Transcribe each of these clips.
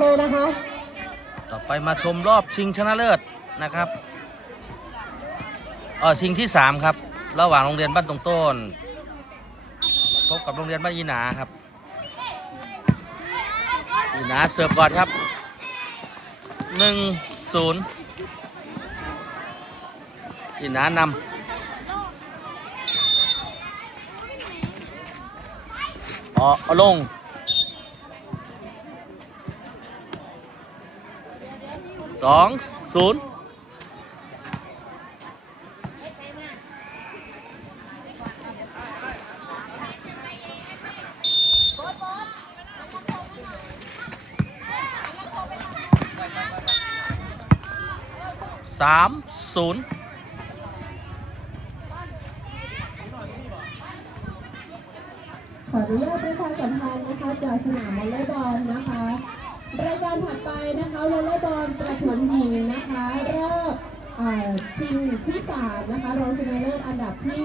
เลยนะคะ ต่อไปมาชมรอบชิงชนะเลิศนะครับเออชิงที่สามครับ ระหว่างโรงเรียนบ้านตรงต้นพบกับโรงเรียนบ้านอีหนาครับอีหนาเสิร์ฟก่อนครับหนึ่งศูนย์อีหนานำอ๋อเอาลง สองศูนย์สามศูนย์ขออนุญาตประชาสัมพันธ์นะคะจากสนามวอลเลย์บอลนะคะ รายการถัดไปนะคะวอลเลย์บอลประถมหญิงนะคะรอบชิงที่สามนะคะรองชนะเลิศอันดับที่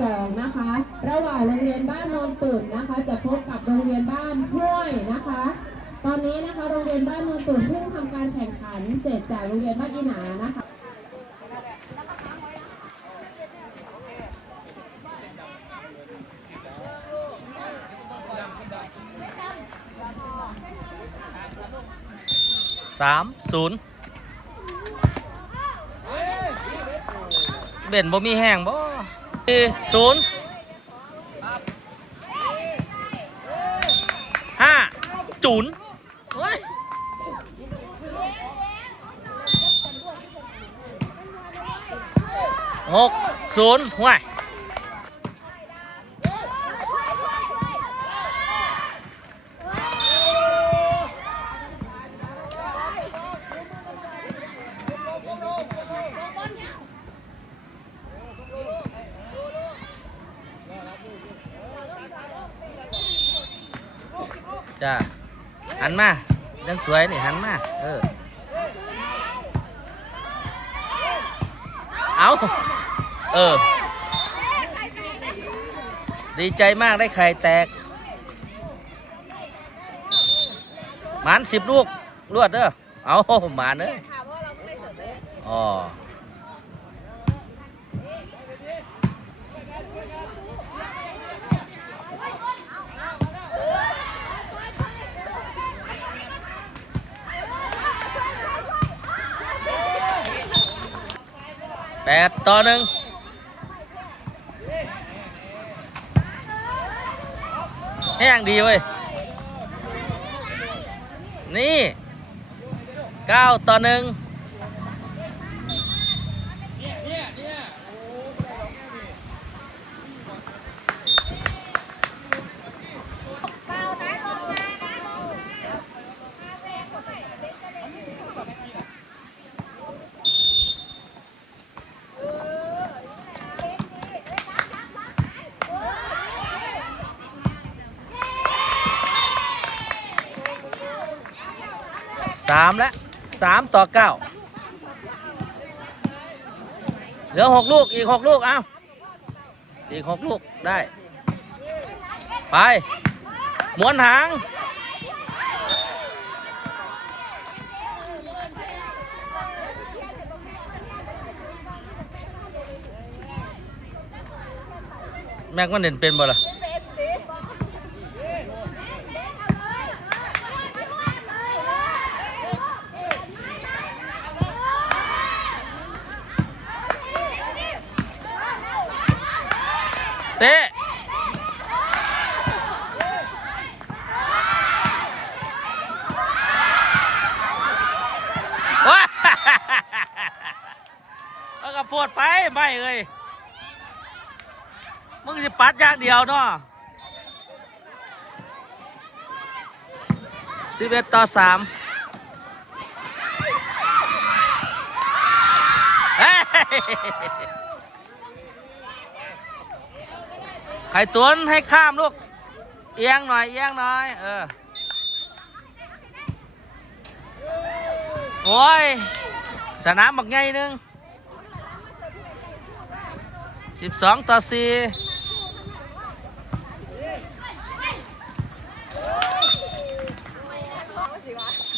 สองนะคะ ระหว่างโรงเรียนบ้านนนตุ่นนะคะ จะพบกับโรงเรียนบ้านห้วยนะคะ ตอนนี้นะคะโรงเรียนบ้านนนตุ่นเพิ่งทำการแข่งขันเสร็จจากโรงเรียนบ้านอีหนานะคะ สามศูนย์เบนบ่มีแห้งบ่สี่ศูนย์ห้าจุนโอ้ยหกศูนย์ห่วยจ้าหันมายังส วยนี่หันมาเออเอาเออ ดีใจมากได้ไข่แตกหมานสิบลูกรวดเด้อเอาหมานเด้ออ๋อ ปดต่อหนึ่งแห้งดีเว้ย นี่เก้าต่อหนึ่ง สามแล้วสามต่อเก้าเหลือหกลูกอีกหกลูก เอาอีกหกลูกได้ ไปหมุนหาง แม็กมันเด่นเป็นบ่ล่ะว้า เอากระโพ ดไปไม่เอ้ยมึงจะปัดอย่างเดียวเนาะสิบเอ็ดต่อสามไข่ตุนให้ข้ามลูก เอียงหน่อย เอียงหน่อย เออ โอ้ย สนามบักไงนึง สิบสองต่อสี่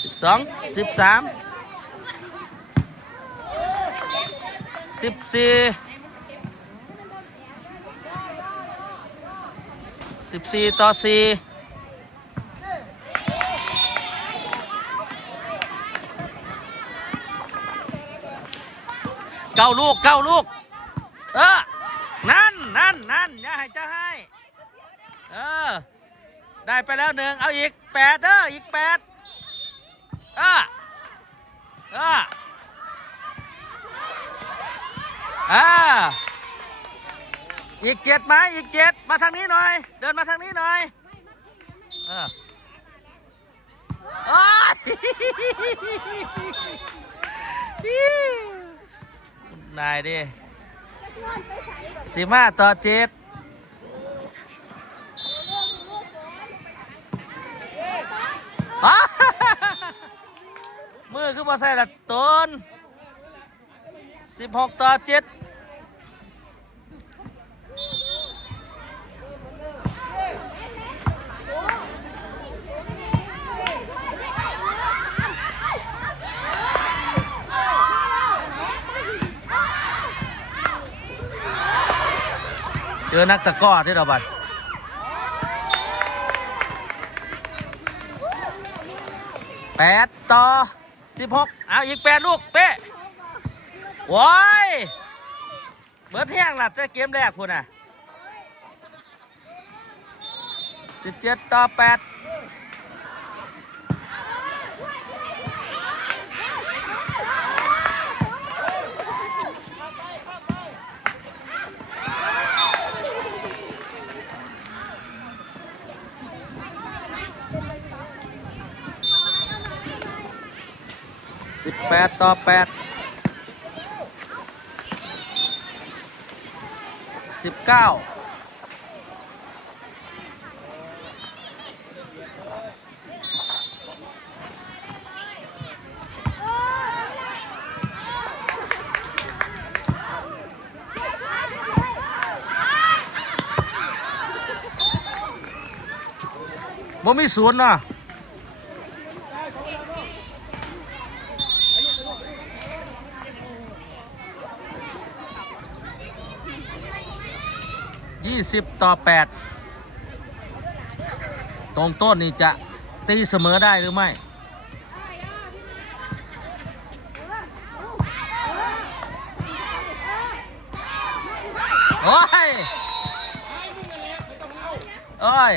สิบสองสิบสามสิบสี่สิบสี่ต่อสี่เก้าลูกเก้าลูกเออนั่ นั่นนั่นอย่าให้เจะให้ เออ ได้ไปแล้วหนึ่งเอาอีกแปดเด้ออีกแปดเออเอออ่าอีกเจ็ดไหมอีกเจ็ดมาทางนี้หน่อย เดินมาทางนี้หน่อยเออโอ้ยนายดิ สิมาต่อเจ็ดอ้ามือคือบ่ใส่ละต้นสิบหกต่อเจ็ด เจอนักตะก้อที่เราบัดแปดต่อสิบหกเอาอีกแปดลูกเป๊ะว้ยเบิดแห้งล่ะแต่เกมแรกคุณน่ะสิบเจ็ดต่อแปด แปดต่อแปดสิบเก้าบ่มีศูนย์นะ ยี่สิบต่อแปดตรงต้นนี่จะตีเสมอได้หรือไม่ โอ้ย โอ้ย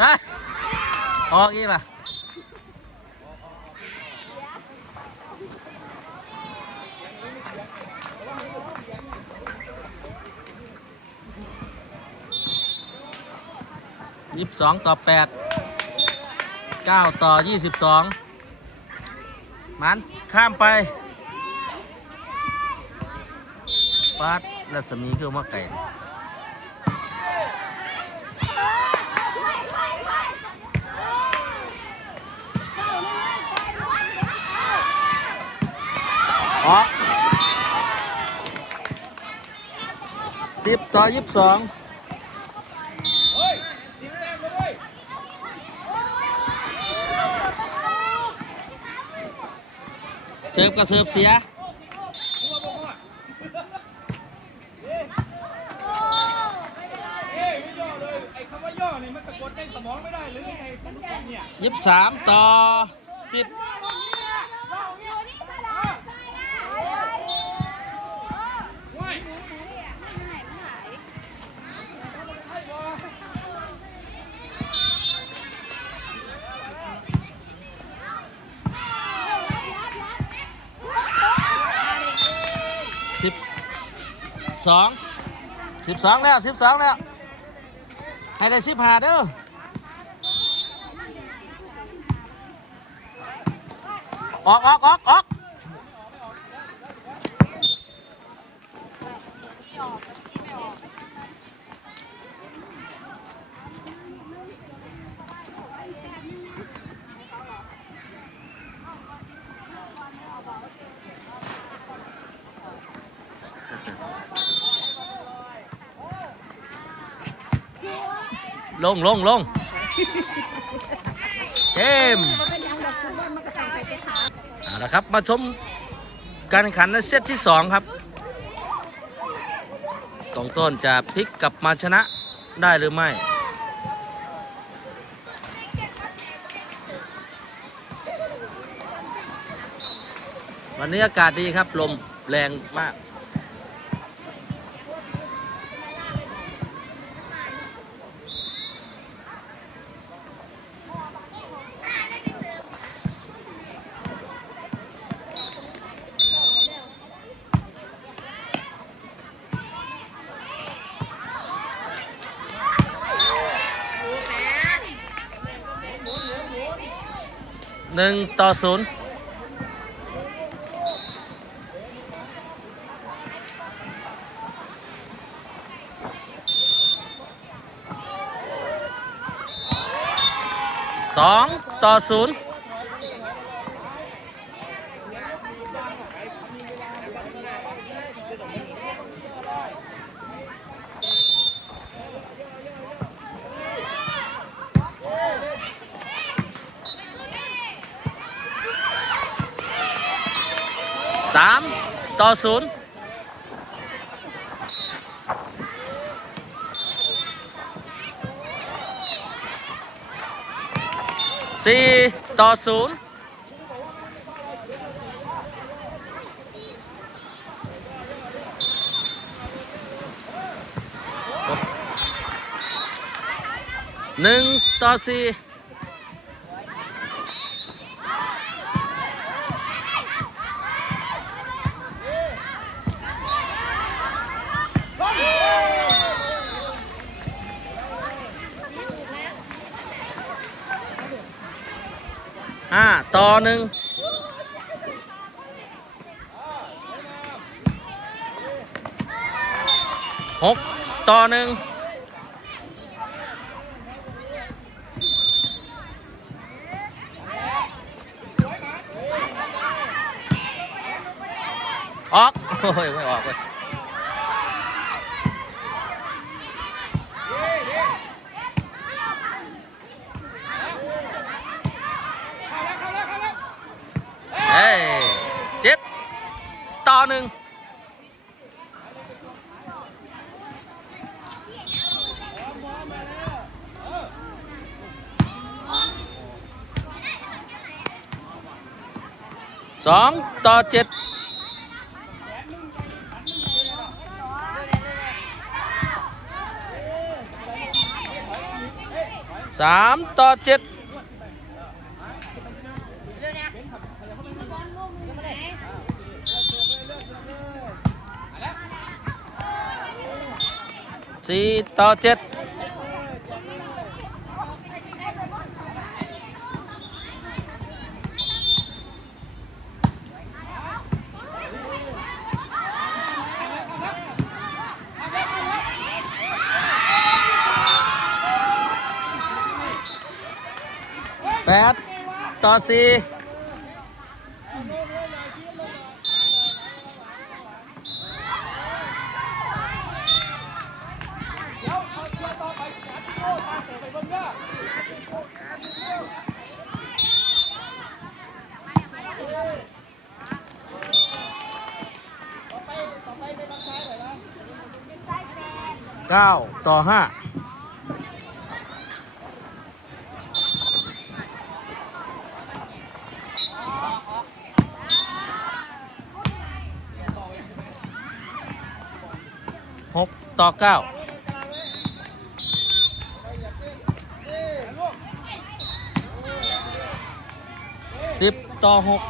อ้ยออกอีกล่ะ สองต่อแปดเก้าต่อยี่สิบสองมันข้ามไปปาดรัศมีคือมาไก่ออกสิบต่อยี่สิบสอง เสิร์ฟก็เสิร์ฟเสีย เอ้ยไม่ย่อเลย ไอ้คำว่าย่อเนี่ยมันสะกดในสมองไม่ได้หรื อไงคุณผู้ชมเนี่ยยี่สิบสามต่อสิบ ว้าย สิบ สองสิบสองแล้วสิบสองแล้ว ให้ได้สิบห้าเด้อออกออกออกออก งลงลงเกมเอาละครับ มาชมการแข่งขันในเซตที่สองครับตรงต้นจะพลิกกลับมาชนะได้หรือไม่วันนี้อากาศดีครับ ลมแรงมาก ต่อศูนย์สองต่อศูนย์สามต่อ ศูนย์สี่ต่อศูนย์หนึ่งต่อสี่ห้าต่อ หนึ่งหกต่อหนึ่งออกโอ้ยไม่ออกเลย เฮ้ยเจ็ดต่ อหนึ่งสองต่อเจ็ดสามต่อเจ็ด สี่ต่อเจ็ดแปดต่อสี่เก้าต่อห้าหกต่อ เก้าสิบต่อหก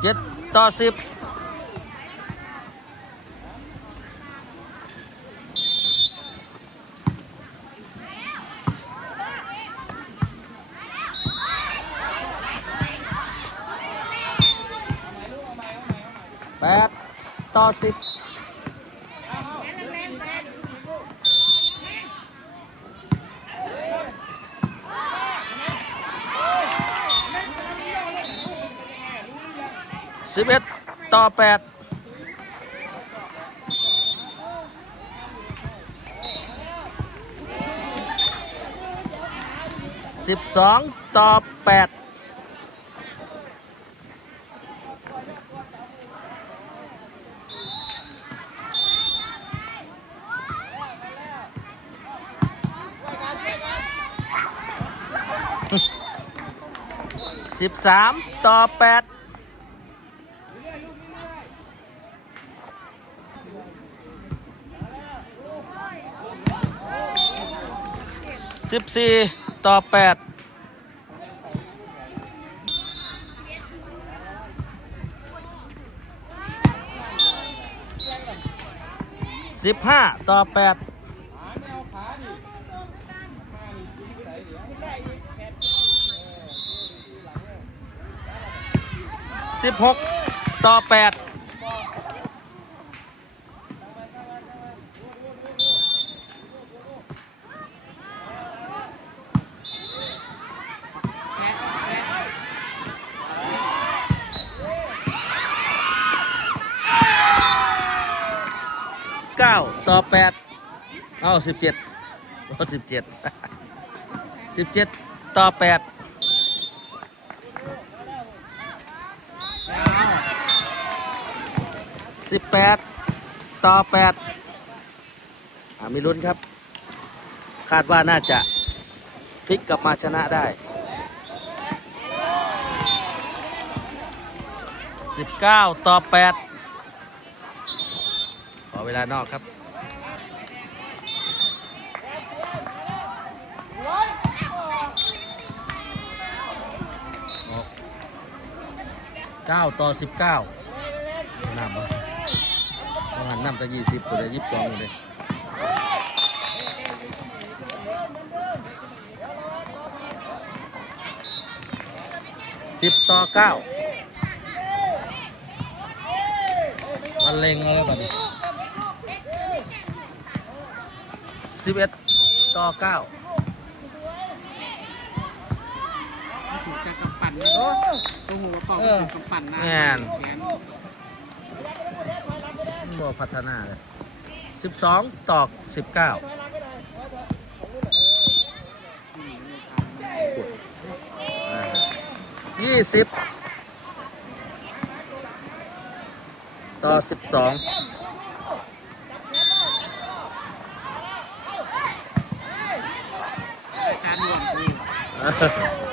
เจ็ดต่อสิบ 10 mét to pẹt Sip sóng to pẹt Sip to 8 สิบสี่ต่อแปดสิบห้าต่อแปดสิบหกต่อแปดเก้า ต่อแปดเอาสิบเจ็ดสิบเจ็ดสิบเจ็ดต่อแปดสิบแปดต่อแปดอ่ามีลุ้นครับ คาดว่าน่าจะพลิกกลับมาชนะได้สิบเก้าต่อแปดขอเวลานอกครับ เก้าต่อสิบเก้าน้ำบ่ประมาณน้ำตั้งยี่สิบตัวเดียวยี่สิบสองเลยสิบต่อเก้ามันเล็งแล้วแบบนี้สิบเอ็ดต่อเก้า ถูกใจกำปั่นนะ ตัวหัวป่าก็ถูกกำปั่นนะแม่นแขนบ่พัฒนาเลยสิบสองต่อสิบเก้ายี่สิบต่อสิบสองการหลวงคือ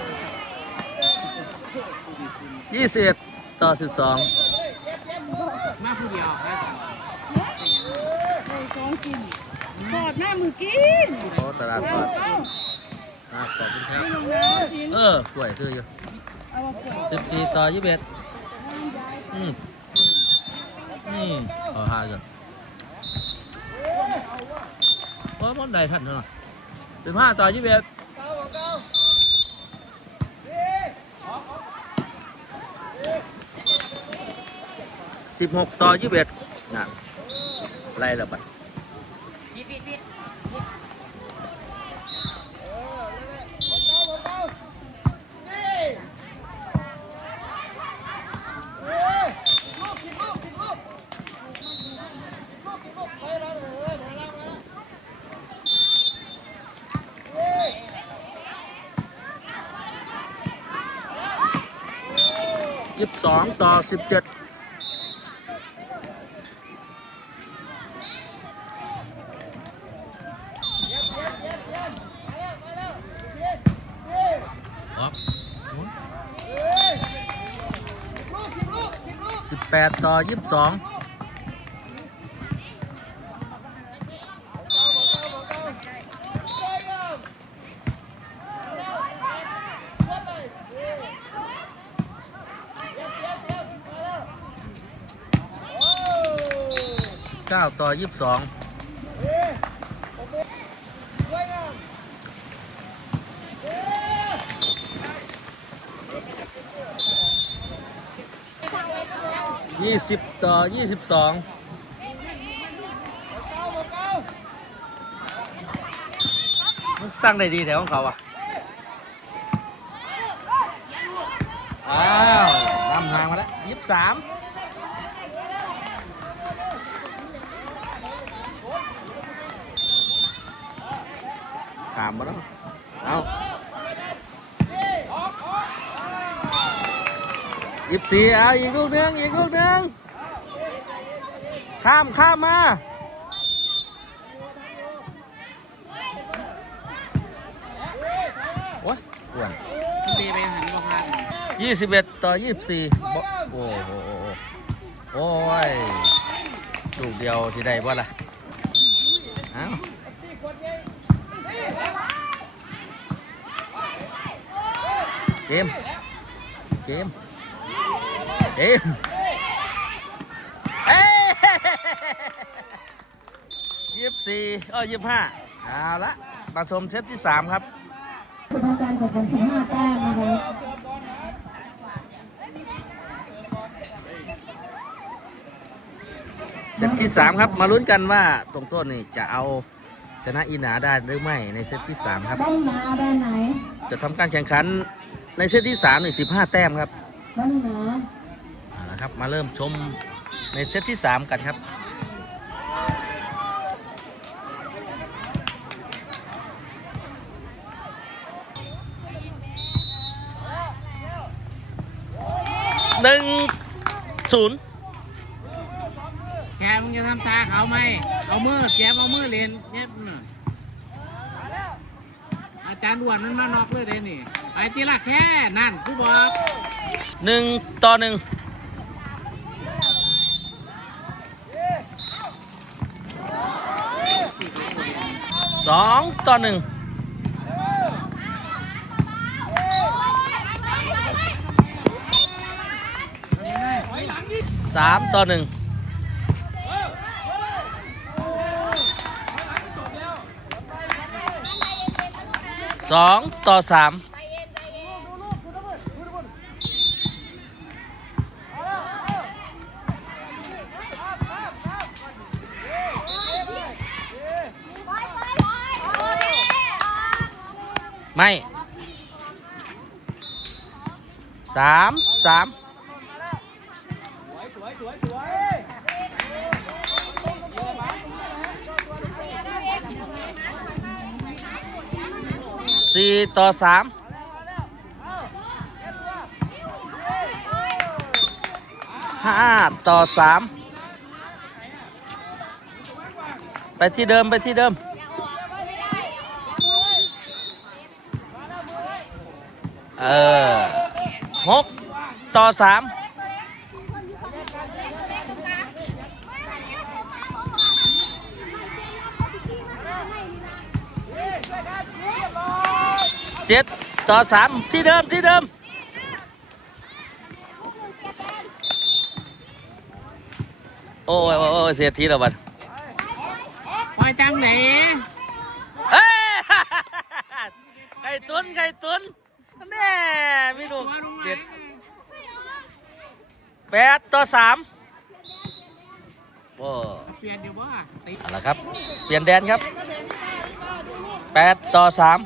ยี่สิบต่อสิบสองมาผู้เดียวครับของกินทอดหน้ามือกินโอ้ตลาดก่อนเอาอะขอบคุณครับ เอากินเออกล้วยคืออยู่สิบสี่ต่อยี่สิบเอ็ดอืมอืมขอหาก่อนโอ้มันได้ทันเท่าไหร่สิบห้าต่อยี่สิบเอ็ด สิบหกต่อยี่สิบเอ็ดน่ะไล่ละบัดยี่สิบสองต่อสิ บเจ็ดสิบแปดต่อยี่สิบสองสิบเก้าต่อยี่สิบสอง ยี่สิบต่อยี่สิบสองสร้างได้ดีแถวของเขาอะ อ้าวนำทางมาแล้วยี่สามถามมาแล้ว เอา ยิบสี่เอาอีกลูกหนึ่งอีกลูกหนึ่งข้ามข้ามมาโอ้ยอ้วนมันตีไปหันก็พลาดยี่สิบเอ็ดต่อยี่สิบสี่โอ้โหโอ้ยลูกเดียวสิได้บ่ล่ะเอ้าเกมเกม เกมเอ้ยี่สิบสี่เออยี่สิบห้าเอาละมาชมเซตที่สามครับคุณทำการกดกัน15แต้มนะคะเซตที่3ครับมาลุ้นกันว่าตรงต้นนี่จะเอาชนะอีหนาได้หรือไม่ในเซตที่3ครับบ้านนาบ้านไหน จะทำการแข่งขันในเซตที่3นี่15แต้มครับบ้านนา เอาละครับ มาเริ่มชมในเซตที่ 3 กันครับหนึ่งศูนย์แกมึงจะทำตาเขาไหมเอามือแกมเอามือเล่นเนี่ยน่ะอาจารย์อ้วนมันมานอกเลยเด้นี่ไปทีละแค่นั่นกูบอกหนึ่งต่อหนึ่ง สองต่อหนึ่งสามต่อหนึ่งสองต่อสามสาม สวยสวยสวย สี่ต่อสามห้าต่อสามไปที่เดิมไปที่เดิมเออหกต่อสาม เจ็ดต่อสามที่เดิมที่เดิมโอ้ยโอ้ยโอ้ยเสียทีแล้วบัดปล่อยจังไหนเอ้ยไก่ตุนไก่ตุนแน่มีลูกตัวลงมาเด็ดแปดต่อสามโอ้เปลี่ยนเดี๋ยวว่าติดเอาละครับ เปลี่ยนแดนครับแปดต่อสาม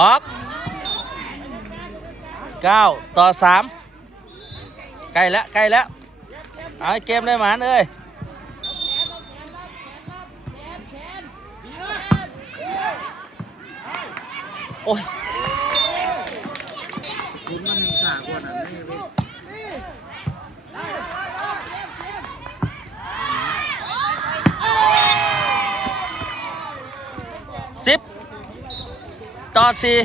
ออกเก้าต่อสามใกล้แล้วใกล้แล้วเอาเกมเลยหมานเอ้ยโอ้ยคุณมันยังสากว่านั้นไม่ ต่อสี่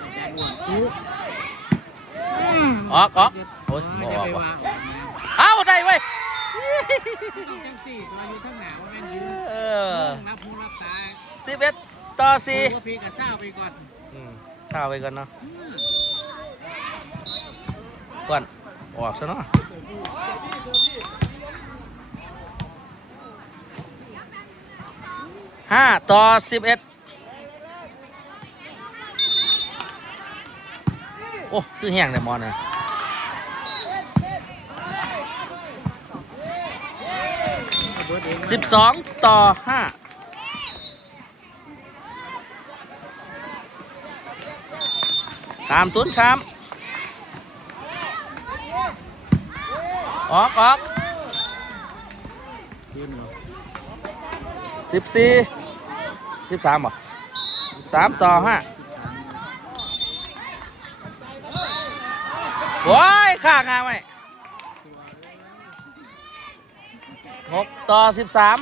อาจารย์อ้วนสู้ออกออกโอ้ยไม่บ่ได้ออกไปว่ะว่าเอาได้เว้ยจังสี่ตัวอยู่ทั้งหนาวแม่นยืนเออรับหูรับตาสิบเอ็ดต่อสี่ว่าพี่กับเศร้าไปก่อนอืมข้าวไปก่อนเนาะอืมก่อนออกซะเนาะ ห้าต่อสิบเอ็ดโอ้ คือแห้งเลยมอนนะสิบสองต่อห้าตามตุ้นครับออกออกสิบสี่ สิบสามบ่สามต่อห้าโอ้ยข้างาไหมหกต่อสิบสาม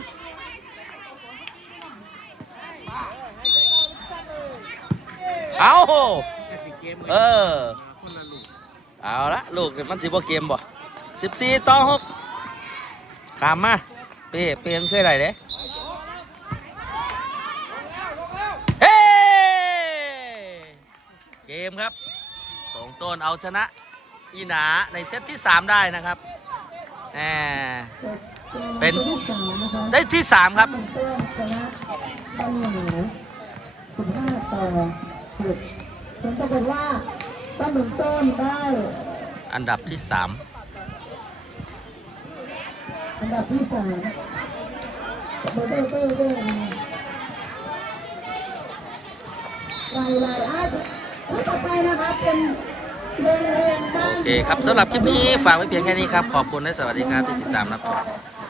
เอาเออ เอาละลูกมันสิบ่เกมบ่สิบสี่ต่อหกขามมาเปเป้มันเคยไรเด้เฮ้เก มครับสงต้นเอาชนะอีหนาในเซตที่ 3 ได้นะครับแหมเป็นที่สามนะคะได้ที่ 3 ครับบ้านต้นชนะบ้านหนูสิบห้าต่อหกผลปรากฏว่าบ้นหนุนต้นได้ อันดับที่อันดับที่สามเบอร์เบอร์เบอร์เบอร์ลายลายอาคู่ ต่อไปนะคะเป็นโรงเรียนบ้าน โอเคครับสำหรับคลิปนี้ฝากไว้เพียงแค่นี้ครับ ขอบคุณและสวัสดีครับที่ติดตามรับชม